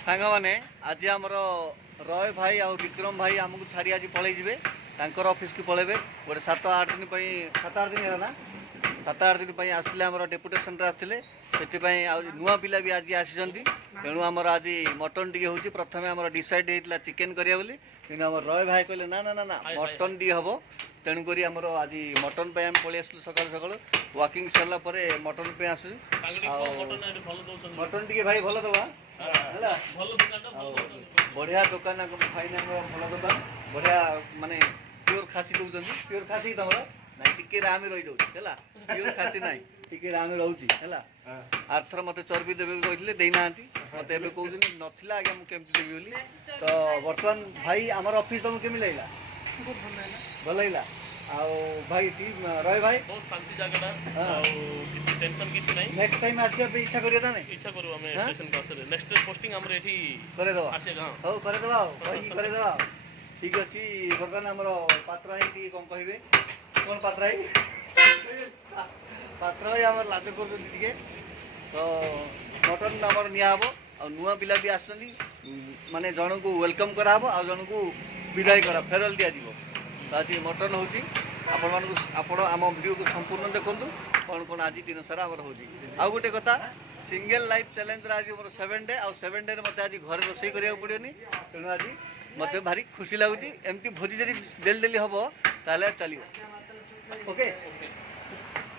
सांग मैंने आज आमर रॉय भाई आ विक्रम भाई आमको छाड़ी आज पलि जी ऑफिस की पलैबे गोटे 7-8 दिन 7-8 दिन है ना 7-8 दिन आसते आम डेपुटेसन आसते से नुआ पिला भी आज आसी तेणु आमर आज मटन टी हूँ प्रथम आम डिसाइड होता चिकेन करिया बोली कि आम रॉय भाई कहले ना ना ना ना मटन टी हम तेणुक आमर आज मटन पे आम पलि आसलु सकाल सकाल वाकिंग सरला मटन पे आसु मटन टी भाई भल दवा बढ़िया दुकान भाई भल दुकान बढ़िया माने प्योर खासी दौरान प्योर खासी तुम ना टी रामे रही जाऊँ प्योर खासी ना टी रामे रोचे आरथर मत चर्बी देवे कहते देना मत ए कहते नाला आज्ञा मुझे देवी बोली तो बर्तमान भाई आमर ऑफिस तुमको केमी लगला भल लगला आओ भाई रॉय भाई बहुत शांति जगह किसी टेंशन किसी नहीं नेक्स्ट टाइम आसिया पे इच्छा करियो ना इच्छा करू हमें स्टेशन पास रे नेक्स्ट पोस्टिंग हमरे एठी करे दवा आसे गां हो करे दवा भाई करे दवा ठीक अछि बर्तमान हमर पात्र है टी कोन कहिबे कोन पात्र है पात्र है हमर लाज कर टिके तो मटन हमर निया हबो आ नुआ पिला भी आसनी माने जण को वेलकम करा हबो आ जण को विदाई करा फेरल दिया दिबो आज मटन होची आपण आम वीडियो को संपूर्ण देखूँ कौन कौन आज दिन सारा आम हो गोटे कथा सिंगल लाइफ चैलेंज आज मोर 7 डे आ 7 डे मत आज घर रोसई करा पड़ेनि तेणु आज मत भारी खुशी लगुच एमती भोजी जब डेली डेली हम ताले चलो ओके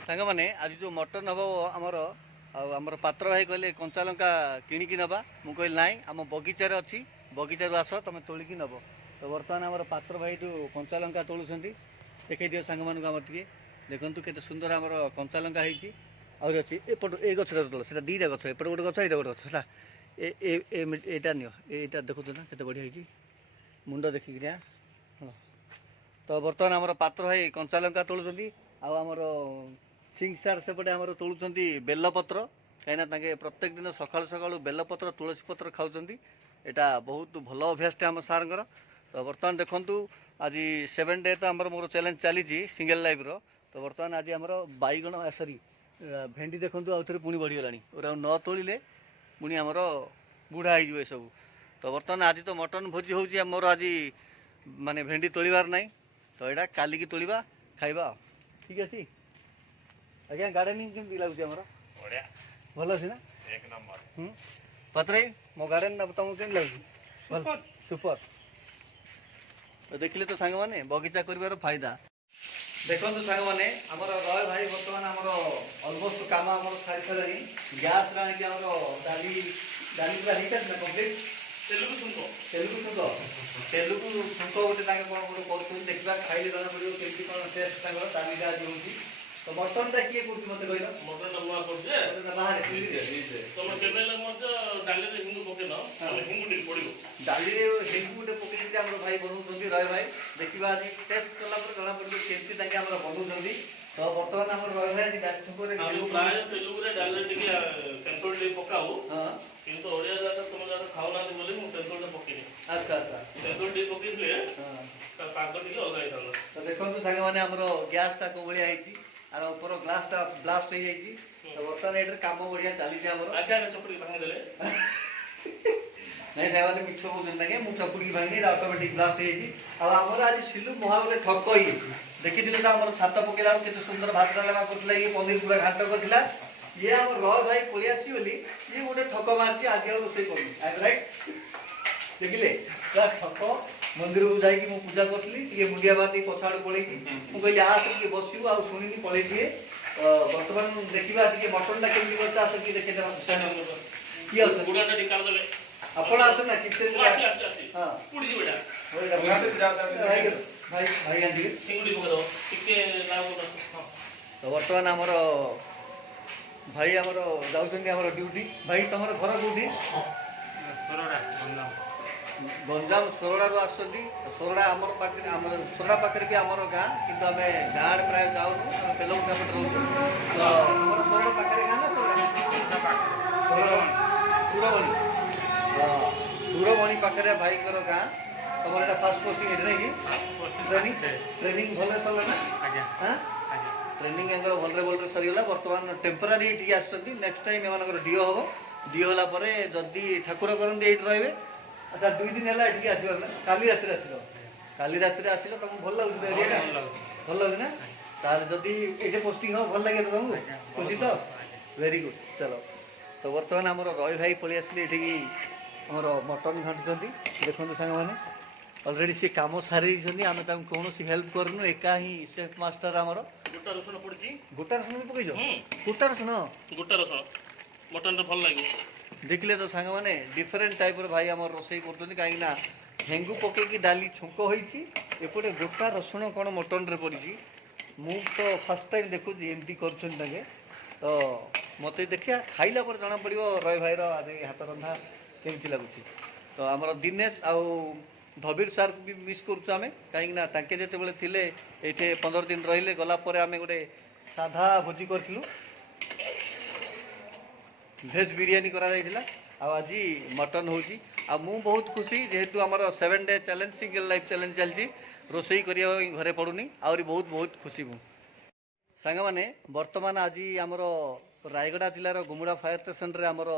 सांग मैंने आज जो मटन हम आमर आमर पात्र भाई कहले कंचा लंका किणिकी नवा मुझे कहली ना आम बगीचार अच्छी बगीचार आस तुम तोलिकी नब तो बर्तमान आमर पात्र भाई जो कंचा लंका तोलुंट देखई दियो सांग मानक आम टे देखु केते सुंदर आमर कंचा लंका होती आहरी अच्छी एपट ए गछ तोल से दीटा गछ एपट गोटे गछ ये गोटे गछ है यहाँ नियो यहाँ देखु ना केते बढ़िया होती मुंड देखिक हाँ तो बर्तमान आमर पात्र भाई कंचा लंका तोलुंट आमर सिंह सार सेपटे आमर तोलुंट बेलपत्र कहीं प्रत्येक दिन सकाल सकाल बेलपत्र तुलसी पत्र खाऊँ यहाँ बहुत भल अभ्यास आम सार तो बर्तमान देखु आज 7 डे तो आमर मोर चैलेंज चली सिंगल लाइफ रो तो बर्तमान आज आमर बैगण सरी भेंडी देखु आउ थे पुणी बढ़ीगला और न तोड़े पुणी आमर बुढ़ा हो सब तो बर्तमान आज तो मटन भोजी हो मोर आज माने भेंडी तोड़बार ना तो यहाँ काली की तोड़ा खाइबा ठीक अच्छे आज्ञा गार्डेनिंग केमती लगुच आमर भल अच्छे ना एक नंबर पात्र मो गार्डेन तुमको केम लगुच सुपर तो देखिले तो सांग माने बगीचा कर फायदा देखो सांग माने आमर रॉय भाई बर्तमान आमर ऑलमोस्ट काम आमर सारी सारे गैस आम डाली डाली पूरा होता है कम्प्लीट तेलुगु छुंक गोटे कौन गोटे देखा खाई जना पड़ो केमती कौन टेस्ट डाली आज होती तो मटन टा किए कर मत कहल मटन नुआ करछे बाहर तुम केबेले मत डाली रे हिंगु पकेन हिंगु टी पड़िबो डाली रे हिंगु गोटे पकेइ हमर भाई बनउछंती रॉय भाई देखिबा आज टेस्ट कला पर जना पड़ो केमती ताके हमर बनउछंती तो वर्तमान हमर रॉय भाई आज डाली छुंक रे हम प्राय तेलुगु रे डाली टी कंट्रोल टी पकाऊ हां किंतु ओडिया जाता तुम जाता खाऊ ना बोली मु कंट्रोल टी पकेनी अच्छा अच्छा कंट्रोल टी पकेइले हां त पाग टी अलगा थाला तो देखंतु सागे माने हमर गैस टा को बळिया आइची आर ऊपर ग्लास टा ब्लास्ट हो जाइए तो बर्तमान ये काम बढ़िया चली आज्ञा चपड़ी भांगी देले नहीं साहब मिछ कहते मुझे चपुड़ी भांगी ऑटोमेटिक ब्लास्ट हो जाइए अब आमर आज सिलु महाबले ठक ही देखी आम छात पकेला के सुंदर भात डालमा कर पनीर पूरा घाट करता ये आम रॉय भाई पलि आसी बोली ये गोटे ठक मार्च आज रोसे कर राइट देखिले ठक मंदिर को जाकि पूजा करी मुंडिया बार पछाड़ पलि मुझे आस बसू आ शुणी पलि दिए बर्तमान देखा मटन टा केमी करते आस कि देखे किए आपण आस ना कि तो बर्तमान आमर भाई आमर जाऊँ ड्यूटी भाई तुम घर कौटी गंजाम सोरड़ा आसती सोरड़ा आम पाखे आम सोरड़ा पाखे भी आमर गाँ कि आम गाँ प्राय जाऊँ बेलगुटा पटे रोचे तो आम सोरड़ा पाखे गाँ ना सोरड़ा सुरमणि सुरमणि पाखे भाई गाँ तुम यहाँ फास्ट पोस्टिंग ये नहीं ट्रेनिंग ट्रेनिंग भले सरला ना हाँ ट्रेनिंग भलरे भलरे सरीगला बर्तमान टेम्पोरारी ये नेक्स्ट टाइम एम डीओ हम ଦି होला ପରେ ଯଦି ଠାକୁର କରନ୍ତି ଏଇଠି ରହିବେ। ଆଚ୍ଛା 2 ଦିନ ହେଲା ଏଠିକି ଆସିବାର ନା କାଲି ରାତିରେ ଆସିଲ କାଲି ରାତିରେ ଆସିଲ ତମକୁ ଭଲ ଲାଗୁଛି ତ ଏରିଆଟା ଭଲ ଲାଗୁଛି ନା ତାହେଲେ ଯଦି ଏଇଠି ପୋଷ୍ଟିଂ ହେବ ଭଲ ଲାଗେ ତ ତମକୁ ଖୁସି ତ ଭେରି ଗୁଡ୍ ଚାଲ ତ ବର୍ତ୍ତମାନ ଆମର ରହି ଭାଇ ପଳେଇ ଆସିଲେ ଏଠିକି ଆମର ମଟନ୍ ଘାଣ୍ଟୁଛନ୍ତି ଦେଖନ୍ତୁ ସାଙ୍ଗମାନେ ଅଲରେଡ଼ି ସେ କାମ ସାରି ଦେଇଛନ୍ତି ଆମେ ତାଙ୍କୁ କୌଣସି ହେଲ୍ପ କରୁନୁ ଏକା ହିଁ ସେଫ୍ ମାଷ୍ଟର ଆମର ଗୋଟା ରସୁଣ ପଡିଛି ଗୋଟା ରସୁଣ ବି ପକେଇଛ ଗୋଟା ରସୁଣ ମଟନରେ ଭଲ ଲାଗିବ ଦେଖିଲେ ତ ସାଙ୍ଗମାନେ ଡିଫରେଣ୍ଟ ଟାଇପ୍ର ଭାଇ ଆମର ରୋଷେଇ କରୁଛନ୍ତି କାହିଁକି ନା ହେଙ୍ଗୁ ପକେଇକି ଡାଲି ଛୁଙ୍କ ହେଇଛି ଏପଟେ ଗୋଟା ରସୁଣ କ'ଣ ମଟନରେ ପଡ଼ିଛି ମୁଁ ତ ଫାର୍ଷ୍ଟ ଟାଇମ୍ ଦେଖୁଛି ଏମିତି କରୁଛନ୍ତି ତାଙ୍କେ ତ ମୋତେ ଦେଖିବା ଖାଇଲା ପରେ ଜଣାପଡ଼ିବ ରୟ ଭାଇର ଆଜି ହାତ ରନ୍ଧା କେମିତି ଲାଗୁଛି ତ ଆମର ଦିନେଶ ଆଉ ଧବୀର ସାର୍କୁ ବି ମିସ୍ କରୁଛୁ ଆମେ କାହିଁକିନା ତାଙ୍କେ ଯେତେବେଳେ ଥିଲେ ଏଇଠି 15 ଦିନ ରହିଲେ ଗଲା ପରେ ଆମେ ଗୋଟେ ସାଧା ଭୋଜି କରିଥିଲୁ ଭେଜ୍ ବିରିୟାନୀ କରାଯାଇଥିଲା ଆଉ ଆଜି ମଟନ୍ ହେଉଛି ଆଉ ମୁଁ ବହୁତ ଖୁସି ଯେହେତୁ ଆମର 7 day challenge single life challenge ଚାଲିଛି ରୋଷେଇ କରିବା ପାଇଁ ଘରେ ପଡ଼ୁନି ଆହୁରି ବହୁତ ବହୁତ ଖୁସି ମୁଁ ସାଙ୍ଗମାନେ ବର୍ତ୍ତମାନ ଆଜି ଆମର ରାୟଗଡ଼ା ଜିଲ୍ଲାର ଗୁମୁଡ଼ା ଫାୟାର ଷ୍ଟେସନରେ ଆମର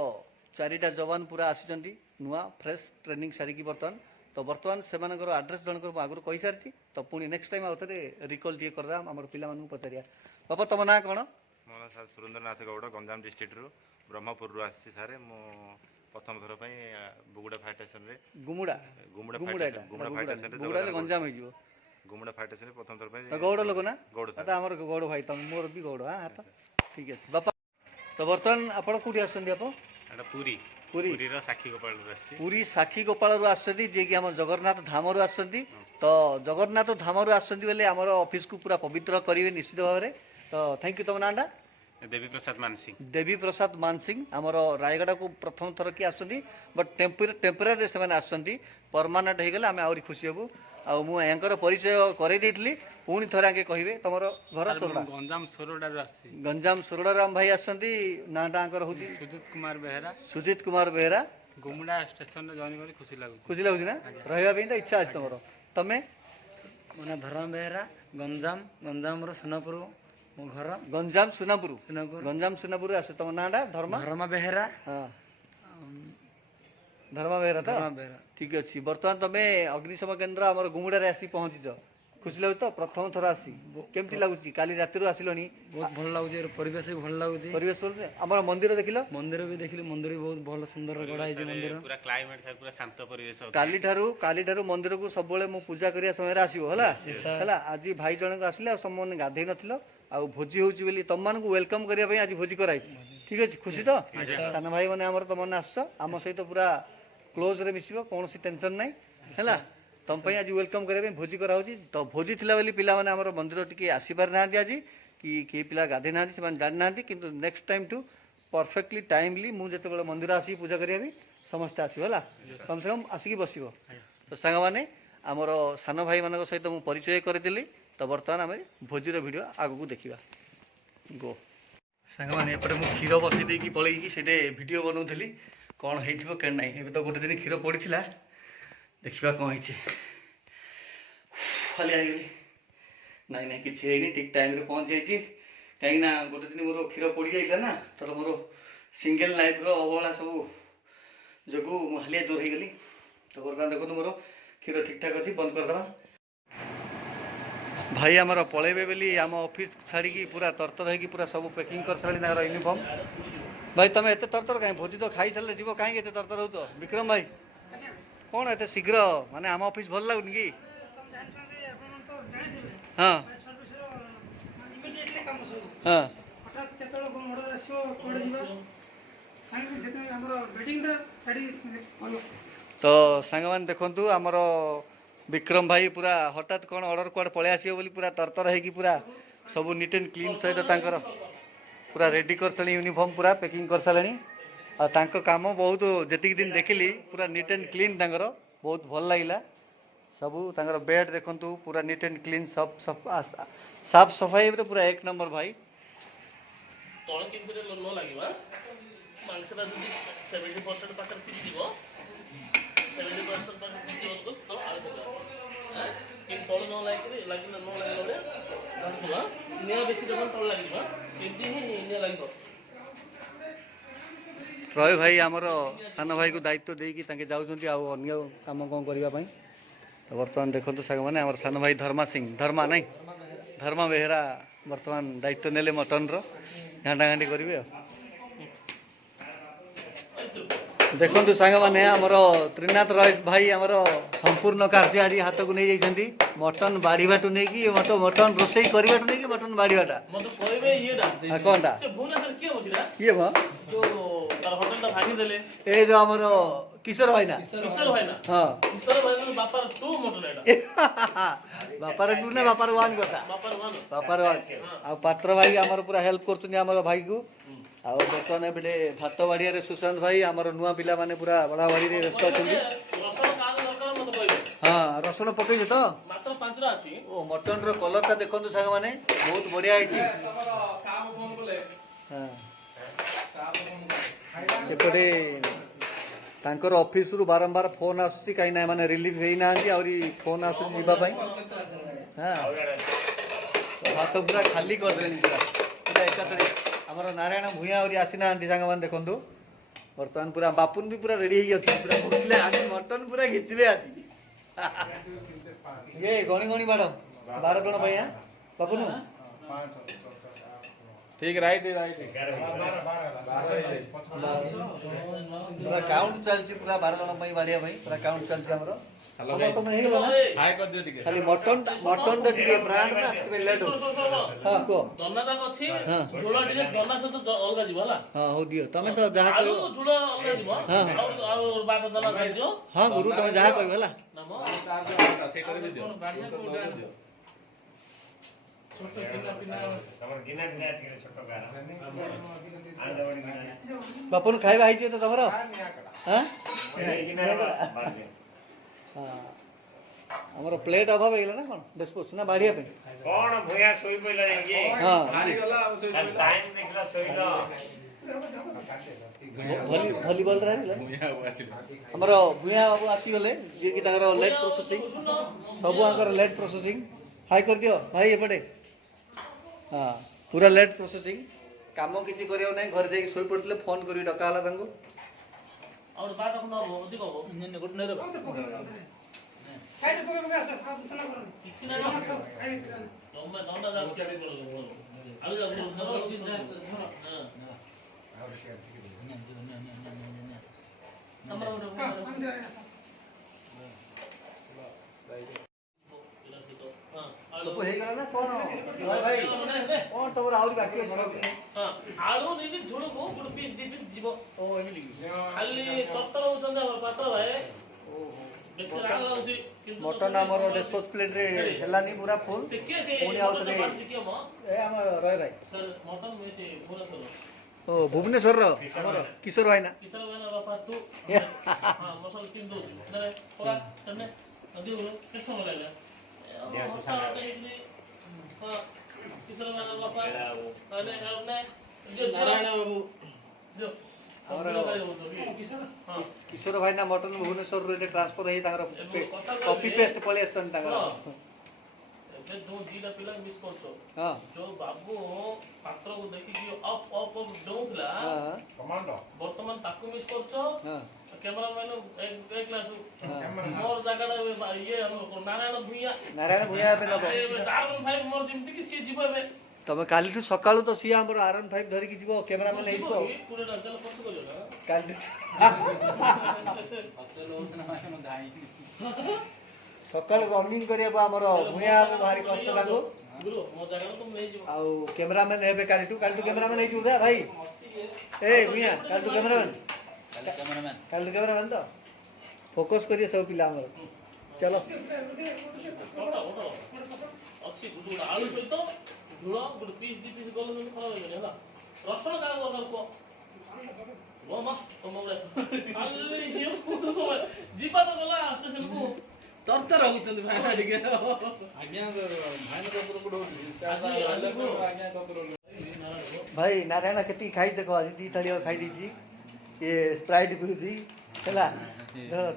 4ଟା ଯବାନ ପୁରା ଆସିଛନ୍ତି ନୂଆ ଫ୍ରେଶ୍ ଟ୍ରେନିଂ ସାରିକି ବର୍ତ୍ତମାନ ସେମାନଙ୍କର ଆଡ୍ରେସ୍ ଜଣଙ୍କର ମୁଁ ଆଗରୁ କହିସାରିଛି ତ ପୁଣି ନେକ୍ସଟ ଟାଇମ୍ ଆଉ ଥରେ ରିକଲ୍ ଟିକେ କରିଦେବା ଆମର ପିଲାମାନଙ୍କୁ ପଚାରିବା ବାପା ତମ ନାଁ କ'ଣ ମୋ ନାଁ ସାର୍ ସୁରେନ୍ଦ୍ରନାଥ ଗୌଡ଼ ଗଞ୍ଜାମ ଡିଷ୍ଟ୍ରିକ୍ଟରୁ ବ୍ରହ୍ମପୁରରୁ ଆସିଛି ସାର୍ ମୁଁ ପ୍ରଥମ ଥର ପାଇଁ ବୁଗୁଡ଼ା ଫାୟାର ଷ୍ଟେସନରେ ଗୁମୁଡ଼ା ଗଞ୍ଜାମ ହେଇଯିବ ଗୁମୁଡ଼ା ଫାୟାର ଷ୍ଟେସନରେ ପ୍ରଥମ ଥର ପାଇଁ ଗୌଡ଼ ଲୋକ ନା ଗୌଡ଼ ସାର୍ ଆମର ଗୌଡ଼ ଭାଇ ତମ ମୋର ବି ଗୌଡ଼ ହାତ ଠିକ୍ ଅଛି ବାପା ତ ବର୍ତ୍ତମାନ ଆପଣ କେଉଁଠି ଆସୁଛନ୍ତି ଆପଣ ଏଇଟା ପୁରୀ ପୁରୀ ପୁରୀର ସାକ୍ଷୀ ଗୋପାଳରୁ ଆସିଛି ପୁରୀ ସାକ୍ଷୀ ଗୋପାଳରୁ ଆସୁଛନ୍ତି ଯିଏକି ଆମ ଜଗନ୍ନାଥ ଧାମରୁ ଆସୁଛନ୍ତି ତ ଜଗନ୍ନାଥ ଧାମରୁ ଆସୁଛନ୍ତି ବୋଲେ ଆମର ଅଫିସକୁ ପୁରା ପବିତ୍ର କରିବେ ନିଶ୍ଚିତ ଭାବରେ ତ ଥ୍ୟାଙ୍କ ୟୁ ତମ ନାଁଟା ଦେବୀ ପ୍ରସାଦ ମାନସିଂ ଦେବୀ ପ୍ରସାଦ ମାନସିଂ ଆମର ରାୟଗଡ଼ାକୁ ପ୍ରଥମ ଥର କି ଆସୁଛନ୍ତି ବଟ୍ ଟେମ୍ପୋରାରୀରେ ସେମାନେ ଆସୁଛନ୍ତି ପରମାନେଣ୍ଟ ହେଇଗଲେ ଆମେ ଆହୁରି ଖୁସି ହେବୁ ଆଉ ମୁଁ ୟାଙ୍କର ପରିଚୟ କରେଇ ଦେଇଥିଲି ପୁଣି ଥରେ ଆଗେ କହିବେ ତମର ଘର ସୋରଡ଼ା ଗଞ୍ଜାମ ସୋରଡ଼ାରୁ ଆସିଛି ଗଞ୍ଜାମ ସୋରଡ଼ାରୁ ଆମ ଭାଇ ଆସିଛନ୍ତି ନାଁଟା ଆଙ୍କର ହେଉଛି ସୁଜିତ କୁମାର ବେହେରା ଗୁମୁଡ଼ା ଷ୍ଟେସନରେ ଜଏନ୍ କରି ଖୁସି ଲାଗୁଛି ନା ରହିବା ପାଇଁ ତ ଇଚ୍ଛା ଅଛି ତମର ତମେ ମୋ ନାଁ ଧର୍ମ ବେହେରା ଗଞ୍ଜାମର ସୁନାପୁର ମୋ ଘର ଗଞ୍ଜାମ ସୁନାପୁର ଆସୁ ତମ ନାଁଟା ଧର୍ମ ବେହେରା ହଁ ଧର୍ମ ବେହେରା ତ ଠିକ୍ ଅଛି ବର୍ତ୍ତମାନ ତମେ ଅଗ୍ନିଶମ କେନ୍ଦ୍ର ଆମର ଗୁମୁଡ଼ାରେ ଆସି ପହଞ୍ଚିଛ ଖୁସି ଲାଗୁଛି ତ ପ୍ରଥମ ଥର ଆସି କେମିତି ଲାଗୁଛି କାଲି ରାତିରୁ ଆସିଲଣି ବହୁତ ଭଲ ଲାଗୁଛି ପରିବେଶ ବି ଭଲ ଲାଗୁଛି ପରିବେଶ ଆମର ମନ୍ଦିର ଦେଖିଲ ମନ୍ଦିର ବି ଦେଖିଲି ମନ୍ଦିର ବି ବହୁତ ଭଲ ସୁନ୍ଦର ଗଢ଼ା ହେଇଛି ମନ୍ଦିର ପୁରା କ୍ଲାଇମେଟ୍ ପୁରା ଶାନ୍ତ ପରିବେଶ କାଲିଠାରୁ ମନ୍ଦିରକୁ ସବୁବେଳେ ମୁଁ ପୂଜା କରିବା ସମୟରେ ଆସିବ ହେଲା ଆଜି ଭାଇ ଜଣକ ଆସିଲେ ଆଉ ସମସ୍ତେ ଗାଧେଇ ନଥିଲ ଆଉ ଭୋଜି ହେଉଛି ବୋଲି ତମମାନଙ୍କୁ ୱେଲକମ୍ କରିବା ପାଇଁ ଆଜି ଭୋଜି କରାଇଛି ଠିକ୍ ଅଛି ଖୁସି ତ ସାନ ଭାଇ ମାନେ ଆମର ତମମାନେ ଆସିଛ ଆମ ସହିତ ପୁରା କ୍ଲୋଜ୍ରେ ମିଶିବ କୌଣସି ଟେନସନ୍ ନାହିଁ ହେଲା ତମ ପାଇଁ ଆଜି ୱେଲକମ୍ କରିବା ପାଇଁ ଭୋଜି କରାହେଉଛି ତ ଭୋଜି ଥିଲା ବୋଲି ପିଲାମାନେ ଆମର ମନ୍ଦିର ଟିକେ ଆସିପାରିନାହାନ୍ତି ଆଜି କି କେହି ପିଲା ଗାଧେଇ ନାହାନ୍ତି ସେମାନେ ଜାଣିନାହାନ୍ତି କିନ୍ତୁ next time to perfectly timely ମୁଁ ଯେତେବେଳେ ମନ୍ଦିର ଆସିକି ପୂଜା କରିବା ପାଇଁ ସମସ୍ତେ ଆସିବ ହେଲା କମ୍ ସେ କମ୍ ଆସିକି ବସିବ ତ ସାଙ୍ଗମାନେ ଆମର ସାନ ଭାଇମାନଙ୍କ ସହିତ ମୁଁ ପରିଚୟ କରିଦେଲି ତ ବର୍ତ୍ତମାନ ଆମେ ଭୋଜିର ଭିଡ଼ିଓ ଆଗକୁ ଦେଖିବା ଗୋ ସାଙ୍ଗମାନେ ଏପଟେ ମୁଁ କ୍ଷୀର ବସେଇ ଦେଇକି ପଳେଇକି ସେଇଠି ଭିଡ଼ିଓ ବନାଉଥିଲି କ'ଣ ହେଇଥିବ କେନ୍ ନାହିଁ ଏବେ ତ ଗୋଟେ ଦିନ କ୍ଷୀର ପଡ଼ିଥିଲା ଦେଖିବା କ'ଣ ହେଇଛି ଖାଲି ହେଇଗଲି ନାଇଁ କିଛି ହେଇନି ଠିକ୍ ଟାଇମ୍ରେ ପହଞ୍ଚି ଯାଇଛି କାହିଁକିନା ଗୋଟେ ଦିନ ମୋର କ୍ଷୀର ପଡ଼ିଯାଇଥିଲା ନା ତର ମୋର ସିଙ୍ଗଲ ଲାଇଫ୍ର ଅବହେଳା ସବୁ ଯୋଗୁଁ ମୁଁ ହାଲିଆ ଜୋର ହେଇଗଲି ତ ବର୍ତ୍ତମାନ ଦେଖନ୍ତୁ ମୋର କ୍ଷୀର ଠିକ୍ଠାକ୍ ଅଛି ବନ୍ଦ କରିଦେବା ଭାଇ ଆମର ପଳେଇବେ ବୋଲି ଆମ ଅଫିସ୍ ଛାଡ଼ିକି ପୁରା ତରତର ହେଇକି ପୁରା ସବୁ ପ୍ୟାକିଂ କରିସାରିଲେଣି ତାଙ୍କର ୟୁନିଫର୍ମ ଭାଇ ତମେ ଏତେ ତରତର କାହିଁ ଭୋଜି ତ ଖାଇସାରିଲେ ଯିବ କାହିଁକି ଏତେ ତରତର ହେଉଛ ବିକ୍ରମ ଭାଇ କ'ଣ ଏତେ ଶୀଘ୍ର ମାନେ ଆମ ଅଫିସ୍ ଭଲ ଲାଗୁନି କି ହଁ ହଁ ତ ସାଙ୍ଗମାନେ ଦେଖନ୍ତୁ ଆମର ବିକ୍ରମ ଭାଇ ପୁରା ହଠାତ୍ କ'ଣ ଅର୍ଡ଼ର କୁଆଡ଼େ ପଳେଇ ଆସିବ ବୋଲି ପୁରା ତରତର ହେଇକି ପୁରା ସବୁ ନିଟ୍ ଆଣ୍ଡ କ୍ଲିନ୍ ସହିତ ତାଙ୍କର ପୁରା ରେଡ଼ି କରିସାରିଲେଣି ୟୁନିଫର୍ମ ପୁରା ପ୍ୟାକିଂ କରିସାରିଲେଣି ଆଉ ତାଙ୍କ କାମ ବହୁତ ଯେତିକି ଦିନ ଦେଖିଲି ପୁରା ନିଟ୍ ଆଣ୍ଡ କ୍ଲିନ୍ ତାଙ୍କର ବହୁତ ଭଲ ଲାଗିଲା ସବୁ ତାଙ୍କର ବେଡ୍ ଦେଖନ୍ତୁ ପୁରା ନିଟ୍ ଆଣ୍ଡ କ୍ଲିନ୍ ସାଫ ସଫାଇରେ ପୁରା 1 ନମ୍ବର ଭାଇ ତଳ କିନ୍ତୁ ନ ଲାଗିବ ମାଂସଟା ଯଦି 70% ପାଖରେ ସିଝିଯିବ 70% ପାଖରେ ସିଝିଯିବ ତଳ ଆଳୁ ଦେବା କିନ୍ତୁ ତଳ ନ ଲାଗିଲେ ନ ଲାଗିଲା ବେଳେ ଜାଣିଥିବା ନିଆଁ ବେଶୀ ଦେବ ତଳ ଲାଗିବ ଏମିତି ହିଁ ନିଆଁ ଲାଗିବ ରୟ ଭାଇ ଆମର ସାନ ଭାଇକୁ ଦାୟିତ୍ୱ ଦେଇକି ତାଙ୍କେ ଯାଉଛନ୍ତି ଆଉ ଅନ୍ୟ କାମ କ'ଣ କରିବା ପାଇଁ। ତ ବର୍ତ୍ତମାନ ଦେଖନ୍ତୁ ସାଙ୍ଗମାନେ ଆମର ସାନ ଭାଇ ଧର୍ମା ସିଂ ଧର୍ମା ନାଇଁ ଧର୍ମା ବେହେରା ବର୍ତ୍ତମାନ ଦାୟିତ୍ୱ ନେଲେ ମଟନର ଘାଣ୍ଟାଘାଣ୍ଟି କରିବେ ଆଉ। ଦେଖନ୍ତୁ ସାଙ୍ଗମାନେ ଆମର ତ୍ରିନାଥ ରୟ ଭାଇ ଆମର ସମ୍ପୂର୍ଣ୍ଣ କାର୍ଯ୍ୟ ଆଜି ହାତକୁ ନେଇଯାଇଛନ୍ତି। ମଟନ ବାଢ଼ିବାଠୁ ନେଇକି ମଟନ ରୋଷେଇ କରିବାଠୁ ନେଇକି ମଟନ ବାଢ଼ିବାଟା ମତେ କହିବେ ଇଏଟା କ'ଣଟା ସେ ଭୁବନେଶ୍ୱର କିଏ ଅଛି ନା କିଏ ମ ଯୋଉ ତାର ହୋଟେଲଟା ଭାଙ୍ଗି ଦେଲେ ଏ ଯୋଉ ଆମର କିଶୋର ଭାଇନା କିଶୋର ଭାଇ ନା ହଁ କିଶୋର ଭାଇ ବାପାର ଟୁ ମଟନ ଏଇଟା ବାପାର ଟୁ ନା ବାପାର ୱାନ୍ କଥା ବାପାର ୱାନ ବାପାର ୱାନ୍ ଆଉ ପାତ୍ର ଭାଇ ଆମର ପୁରା ହେଲ୍ପ କରୁଛନ୍ତି ଆମର ଭାଇକୁ। ଆଉ ବର୍ତ୍ତମାନ ଏବେ ଭାତ ବାଢ଼ିଆରେ ସୁଶାନ୍ତ ଭାଇ ଆମର ନୂଆ ପିଲାମାନେ ପୁରା ବଢ଼ାବଢ଼ିରେ ବ୍ୟସ୍ତ ଅଛନ୍ତି। ରସୁଣ କାହାକୁ ଦରକାର ମତେ କହିବେ ହଁ ରସୁଣ ପକେଇଛ ତ? ମାତ୍ର 5ଟା ଅଛି। ଓ ମଟନର କଲରଟା ଦେଖନ୍ତୁ ସାଙ୍ଗମାନେ ବହୁତ ବଢ଼ିଆ ହେଇଛି। ହଁ ଏପଟେ ତାଙ୍କର ଅଫିସରୁ ବାରମ୍ବାର ଫୋନ୍ ଆସୁଛି କାହିଁକିନା ଏମାନେ ରିଲିଫ୍ ହେଇନାହାନ୍ତି ଆହୁରି ଫୋନ୍ ଆସୁଛି ଯିବା ପାଇଁ। ହଁ ହାତ ପୁରା ଖାଲି କରିଦେଲେଣି ପୁରା ପୁରା ଏକାଥରେ। ଆମର ନାରାୟଣ ଭୂୟାଁ ଆହୁରି ଆସିନାହାନ୍ତି ସାଙ୍ଗମାନେ ଦେଖନ୍ତୁ। ବର୍ତ୍ତମାନ ପୁରା ବାପୁନ ବି ପୁରା ରେଡ଼ି ହେଇକି ଅଛି ପୁରା କହୁଥିଲେ ଆଜି ମଟନ ପୁରା ଘିଚିବେ ଆଜି। ଇଏ ଗଣି ଗଣି ମ୍ୟାଡ଼ାମ 12 ଜଣ ପାଇଁ ବାପୁନ ठीक राइट राइट ପୁରା କାଉଣ୍ଟ ଚାଲିଛି ପୁରା 12 ଜଣ ପାଇଁ ବାଢ଼ିବା ପାଇଁ ପୁରା କାଉଣ୍ଟ ଚାଲିଛି ଆମର। ତମେ ହେଇଗଲା ନା हाय कर दियो ठीक ଖାଲି ମଟନଟା ଟିକେ ବ୍ରାଣ୍ଡ ନା ସେଥିପାଇଁ ଲେଟ୍ ହେଉଛି। ହଁ କୁହ ଦନା ଯାକ ଅଛି ହଁ। ଝୋଳ ଟିକେ ଦନା ସହିତ ଅଲଗା ଯିବ ହେଲା। ହଁ ହଉ ଦିଅ ତମେ ତ ଯାହା ଆଳୁ କହିବ। ଝୋଳ ଅଲଗା ଯିବ ହଁ। ଆଉ ବାଟ ଦନା ଯିବ ହଁ ଗୁରୁ ତମେ ଯାହା କହିବ ହେଲା। ନାମ सेट कर दियो ବାଢିଆ କୋଉଟା ଛୋଟ ପିଲା ତମର ଗିନା ଗିନା ଅଛି ଛୋଟ ଗାର ଆଣ୍ଡ ବଡି ଗିନା ବାପୁନ ଖାଇବା ହେଇଛି ତ ତମର? ହଁ ଗିନା ବାଡେ ହଁ ଆମର ପ୍ଲେଟ୍ ଅଭାବ ହେଇଗଲା ନା କ'ଣ ଡିସ୍ପୋଜ ନା ବାଢ଼ିବା ପାଇଁ? କଣ ଭୂୟା ଶୋଇ ପଇଲା ଯାଇକି ହଁ हारी गला अब से ଟାଇମ ଦେଖିଲା ଶୋଇଲ ଭଲିବଲରେ ହାରିଲା ଆମର ଭୂୟାଁ ବାବୁ ଆସିଗଲେ ଯିଏକି ତାଙ୍କର ଲେଟ୍ ପ୍ରୋସେସିଂ ସବୁ ଆଙ୍କର ଲେଟ୍ ପ୍ରୋସେସିଂ। ହାଇ କରିଦିଅ ଭାଇ ଏପଟେ। ହଁ ପୁରା ଲେଟ୍ ପ୍ରୋସେସିଂ କାମ କିଛି କରିବାକୁ ନାହିଁ ଘରେ ଯାଇକି ଶୋଇ ପଡ଼ିଥିଲେ ଫୋନ୍ କରିକି ଡକା ହେଲା ତାଙ୍କୁ। ଆଉ ବାଟ ଖଣ୍ଡ ହବ ଅଧିକ ହବ କିଛି ନାହିଁ ତମେ ଦଣ୍ଡା ଯାକ ଚାଲି ପଡିବ ଆଳୁ ଯାକ ସବୁ ହେଇଗଲା ନା କ'ଣ ଭାଇ କ'ଣ ତମର ଆହୁରି ବାକି ଅଛି? ଆଳୁ ନେଇକି ଝୋଳକୁ ଗୋଟେ ପିସ୍ 2 ପିସ୍ ଯିବ। ଓ ଏମିତି ଖାଲି ତରତର ହଉଛନ୍ତି ଆମର ପାତ୍ର ଭାଇ ବେଶୀ ରାଗ ଲାଗୁଛି କିନ୍ତୁ ମଟନ ଆମର ଡିସ୍ପୋଜ ପ୍ଲେଟ୍ରେ ହେଲାନି ପୁରା ଫୁଲ୍। ସେ କିଏ ସେ ପୁଣି ଆଉ ଥରେ କିଏ ମ ଏ ଆମ ରୟ ଭାଇ ମଟନ ସେ ଭୁବନେଶ୍ୱର ଓ ଭୁବନେଶ୍ୱରର ଆମର କିଶୋର ଭାଇନା କିଶୋର ଭାଇନା ବାପା ତୁ ହଁ ମସଲା କିଣି ଦଉଛି ପରା ତମେ କେତେ ସମୟ ଲାଗିଲା କିଶୋର ଭାଇନା ବାପା ନାରାୟଣ ବାବୁ କିଶୋର ଭାଇନା ମଟନ ଭୁବନେଶ୍ୱରରୁ ଏଠି ଟ୍ରାନ୍ସଫର ହେଇ ତାଙ୍କର କପି ପେଷ୍ଟ ପଳେଇ ଆସିଛନ୍ତି ତାଙ୍କର। ଏବେ ଯୋଉ ଦିଟା ପିଲା ମିସ୍ କରୁଛ ହଁ ଯୋଉ ବାବୁ ପାତ୍ରକୁ ଦେଖିକି ଅପ୍ ଅପ୍ ଅପ୍ ଡେଉଁଥିଲା ବର୍ତ୍ତମାନ ତାକୁ ମିସ୍ କରୁଛ। ହଁ କ୍ୟାମେରାମ୍ୟାନ ଏ କ୍ଲାସ ମୋର ଜାଗାଟା ଇଏ ଆମର ନାରାୟଣ ଭୂୟା ନାରାୟଣ ଭୂୟାଁ ଏବେ ନେବ। R15 ମୋର ଯେମିତି କି ସିଏ ଯିବ ଏବେ ତମେ କାଲିଠୁ ସକାଳୁ ତ ସିଏ ଆମର R15 ଧରିକି ଯିବ କ୍ୟାମେରାମ୍ୟାନ ହେଇଯିବ ଆଉ। କୋଡ଼ିଏ ଟଙ୍କା ତେଲ ଖର୍ଚ୍ଚ କରିବ ନା କାଲି ସକାଳୁ ରନିଂ କରିବାକୁ ଆମର ଭୂୟାଁ ହେବ ଭାରି କଷ୍ଟ ତାଙ୍କୁ। ଗୁରୁ ମୋ ଜାଗାଟା ତ ନେଇଯିବ ଆଉ କ୍ୟାମେରାମ୍ୟାନ ହେବେ କାଲିଠୁ କ୍ୟାମେରାମ୍ୟାନ ହେଇଯିବ ନା ଭାଇ। ଏ ଭୂୟାଁ କାଲିଠୁ କ୍ୟାମେରାମ୍ୟାନ ତ ଫୋକସ୍ କରିବେ ସବୁ ପିଲା ଆମର। ଚାଲ ଅଛି ଗୋଟେ ଆଳୁ ସହିତ ଝୋଳ ଗୋଟେ ପିସ୍ 2 ପିସ୍ ଗଲେ ଖରାପ ହେଇଗଲେ ହେଲା। ରସୁଣ କାହା ଦରକାର କୁହ ଯିବା ତ ଗଲା ଷ୍ଟେସନକୁ ତରତର ହଉଛନ୍ତି ଭାଇନା ଟିକେ ଭାଇ ନାରାୟଣ କେତିକି ଖାଇ ଦେଖ ଆଜି 2 ଥାଳି ଖାଇ ଦେଇଛି। ଇଏ ସ୍ପ୍ରାଇଟ୍ ପିଉଛି ହେଲା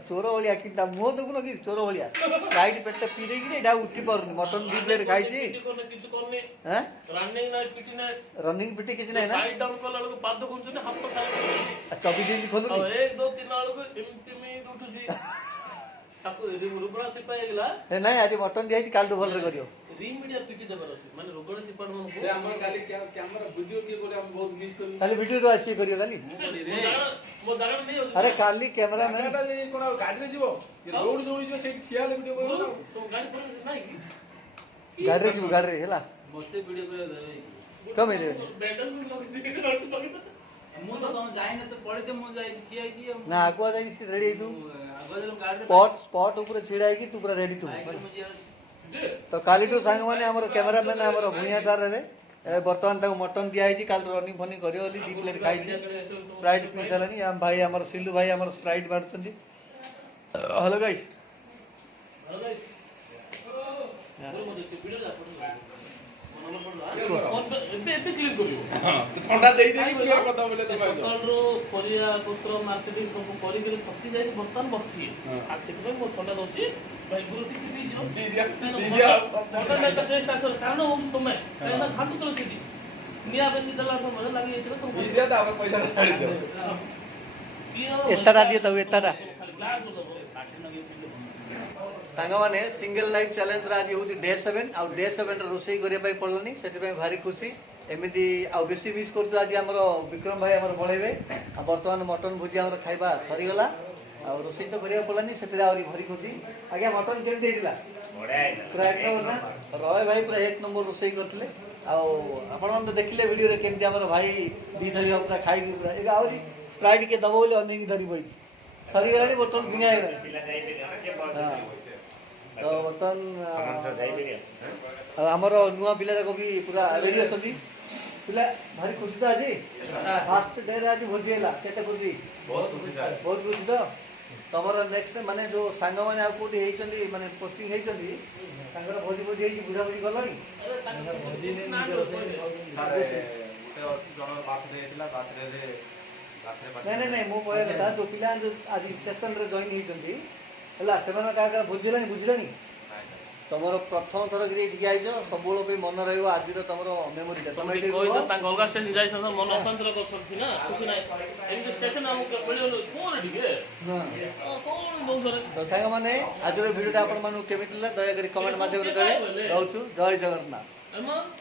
ଚୋର ଭଳିଆ କିନ୍ତୁ ମୁହଁ ଦେଖୁନ କି ଚୋର ଭଳିଆ ସ୍ପ୍ରାଇଟ୍ ପେଟଟା ପିଇ ଦେଇକିରି ଏଇଟା ଉଠି ପାରୁନି ମଟନ 2 ପ୍ଲେଟ୍ ଖାଇଛି କିଛି କରୁନି ହଁ ରନିଂ ନାହିଁ ପିଟି ନାହିଁ ରନିଂ ପିଟି କିଛି ନାହିଁ ନା ସାଇଡ୍ ଡାଉନ୍ କଲା ବେଳକୁ ପାଦ ଖୋଲୁଛନ୍ତି ହାତ ଖାଇବାକୁ 24 ଇଞ୍ଚ ଖୋଲୁନି 1 2 3 ବେଳକୁ ଏମିତି ଉଠୁଛି ତାକୁ ରୁଗଣା ସିପା ହେଇଗଲା ଏ ନାଇଁ ଆଜି ମଟନ ଦିଆହେଇଛି କାଲିଠୁ ଭଲରେ କରିବ ରିମିଡିଆ ପିଟି ଦେବାର ଅଛି ମାନେ ରୁଗଣା ସିପାଟ ମାନଙ୍କୁ ଏ ଆମର କାଲି କ୍ୟାମେରା ଭିଡିଓ କିଏ କରି ଆମେ ବହୁତ ମିସ୍ କଲୁ କାଲି ଭିଡ଼ିଓରୁ ଆସିକି କରିବ କାଲି ମୋ ଜାଗା ନେଇ ଯାଉଛି ଆରେ କାଲି କ୍ୟାମେରାମ୍ୟାନ୍ କ୍ୟାମେରା ଯାଇ କୋଣ ଗାଡିରେ ଯିବ ଦୌଡ଼ି ଦୌଡ଼ି ଯିବ ସେଇଠି ଠିଆ ହେଲେ ଭିଡିଓ କରିବ ନା ତମ ଗାଡି ପରମିଶନ ନାହିଁ କି ଗାଡ଼ିରେ ଯିବୁ ଗାଡ଼ିରେ ହେଲା ମୋତେ ଭିଡ଼ିଓ କରିବା ଦେବେ କମେଇ ଦେବେନି ବ୍ୟାଣ୍ଡେଜ ବି ଲଗେଇ ମୁଁ ତ ତମେ ଯାଇନ ତ ପଳେଇତେ ମୁଁ ଯାଇକି ଠିଆ ହେଇଛି ନା ଆଗୁଆ ଯାଇକି ରେଡ଼ି ହେଇଥିବୁ ଆଗୁଆ ଗାଡ଼ିରେ ସ୍ପଟ ଉପରେ ଛିଡ଼ା ହେଇକି ତୁ ପୁରା ରେଡ଼ି ଥିବୁ ବାଇକ୍ରେ ମୁଁ ଯିବାର ଅଛି। ତ କାଲିଠୁ ସାଙ୍ଗମାନେ ଆମର କ୍ୟାମେରାମ୍ୟାନ୍ ଆମର ଭୂଇଁଆ ସାର୍ ହେବେ ବର୍ତ୍ତମାନ ତାଙ୍କୁ ମଟନ୍ ଦିଆହେଇଛି କାଲିଠୁ ରନିଂ ଫନିଂ କରିବ ବୋଲି 2 ପ୍ଲେଟ୍ ଖାଇଛି ସ୍ପ୍ରାଇଟ୍ ପିଇ ସାରିଲାଣି ଆମ ଭାଇ ଆମର ସିଲୁ ଭାଇ ଆମର ସ୍ପ୍ରାଇଟ୍ ବାଢୁଛନ୍ତି ହ୍ୟାଲୋ ଗାଇସ୍ ଥଣ୍ଡା ଦେଇ ଦେଇକି କ୍ଲିୟର କଥା ବୋଲେ ତମେ ସକାଳରୁ ପରିବା ପତ୍ର ମାର୍କେଟିଂ ସବୁ କରିକି ଥକି ଯାଇ ବର୍ତ୍ତମାନ ବସିଛି ଆଉ ସେଥିପାଇଁ ମୁଁ ଥଣ୍ଡା ଦଉଛି ଭାଇ ଗୁରୁ ଟିକେ ଦେଇଦିଅ ଥଣ୍ଡା ନାହିଁ ତ ଟେଷ୍ଟ ଆସିବ କାରଣ ତମେ କାହିଁକିନା ଘାଟୁଥିଲ ସେଠି ନିଆଁ ବେଶୀ ଦେଲା ସମୟରେ ଲାଗି ଯାଇଥିଲା ତମକୁ ଦିଅ ତାପରେ ପଇସା ଛାଡ଼ି ଦିଅ ଏତାଟା ଦିଏ ତାକୁ ଏତାଟା ଗ୍ଲାସ ଦବ ସାଙ୍ଗମାନେ ସିଙ୍ଗଲ ଲାଇଫ୍ ଚ୍ୟାଲେଞ୍ଜର ଆଜି ହେଉଛି ଡେ 7 ଆଉ ଡେ 7ରେ ରୋଷେଇ କରିବା ପାଇଁ ପଡ଼ିଲାନି ସେଥିପାଇଁ ଭାରି ଖୁସି ଏମିତି ଆଉ ବେଶୀ ମିସ୍ କରୁଛୁ ଆଜି ଆମର ବିକ୍ରମ ଭାଇ ଆମର ବଳେଇବେ ଆଉ ବର୍ତ୍ତମାନ ମଟନ ଭୋଜି ଆମର ଖାଇବା ସରିଗଲା ଆଉ ରୋଷେଇ ତ କରିବାକୁ ପଡ଼ିଲାନି ସେଥିରେ ଆହୁରି ଭାରି ଖୁସି ଆଜ୍ଞା ମଟନ କେମିତି ହେଇଥିଲା ବଢିଆ ହେଇଥିଲା। ପୁରା 1 ନମ୍ବର ନା ରୟ ଭାଇ ପୁରା 1 ନମ୍ବର ରୋଷେଇ କରିଥିଲେ ଆଉ ଆପଣମାନେ ତ ଦେଖିଲେ ଭିଡ଼ିଓରେ କେମିତି ଆମର ଭାଇ 2 ଥାଳି ପୁରା ଖାଇକି ପୁରା ଏବେ ଆହୁରି ସ୍ପ୍ରାଇଟ୍ କିଏ ଦବ ବୋଲି ଅନେଇକି ଧରି ବଇଛି ସରିଗଲାଣି ବୋତଲ ଭିଙ୍ଗା ହେଇଗଲାଣି ପିଲା ଯାଇଥିଲେ ନା କିଏ ବସ ତ ବର୍ତ୍ତମାନ ସମାନ ସହ ଯାଇଥିଲେ ଆଉ ଆମର ନୂଆ ପିଲା ଯାକ ବି ପୁରା ରେଡି ଅଛନ୍ତି ପିଲା ଭାରି ଖୁସି ତ ଆଜି ଫାଷ୍ଟ ଡେରେ ଆଜି ଭୋଜି ହେଲା କେତେ ଖୁସି ବହୁତ ଖୁସି ତ ତମର ନେକ୍ସଟ ମାନେ ଯୋଉ ସାଙ୍ଗମାନେ ଆଉ କୋଉଠି ହେଇଛନ୍ତି ମାନେ ପୋଷ୍ଟିଂ ହେଇଛନ୍ତି ତାଙ୍କର ଭୋଜି ହେଇକି ବୁଝାବୁଝି କଲଣି ନାଇଁ ନାଇଁ ମୁଁ କହିବା କଥା ଯୋଉ ପିଲା ଯୋଉ ଆଜି ଷ୍ଟେସନରେ ଜଏନ୍ ହେଇଛନ୍ତି ହେଲା ସେମାନେ କାହା ବୁଝିଲାଣି ବୁଝିଲାଣି ତମର ପ୍ରଥମ ଥର କି ଏଠିକି ଆଇଛ ସବୁବେଳେ ପାଇଁ ମନେ ରହିବ ଆଜିର ତମର ମେମୋରିଟା ତମେ ଏଠି ରୁହ। ତାଙ୍କ ଅଲଗା ଷ୍ଟେସନ ଯାଇଛନ୍ତି ମନ ଅଶାନ୍ତିର କରୁଛନ୍ତି ନା ଖୁସି ନାହିଁ ଏମିତି ଷ୍ଟେସନ ଆମକୁ ମିଳିବନି କଣ ଟିକେ ହଁ। କଣ ଦଉଥରେ ତ ସାଙ୍ଗମାନେ ଆଜିର ଭିଡ଼ିଓଟା ଆପଣମାନଙ୍କୁ କେମିତି ଲାଗିଲା ଦୟାକରି କମେଣ୍ଟ ମାଧ୍ୟମରେ କହିବେ ରହୁଛୁ ଜୟ ଜଗନ୍ନାଥ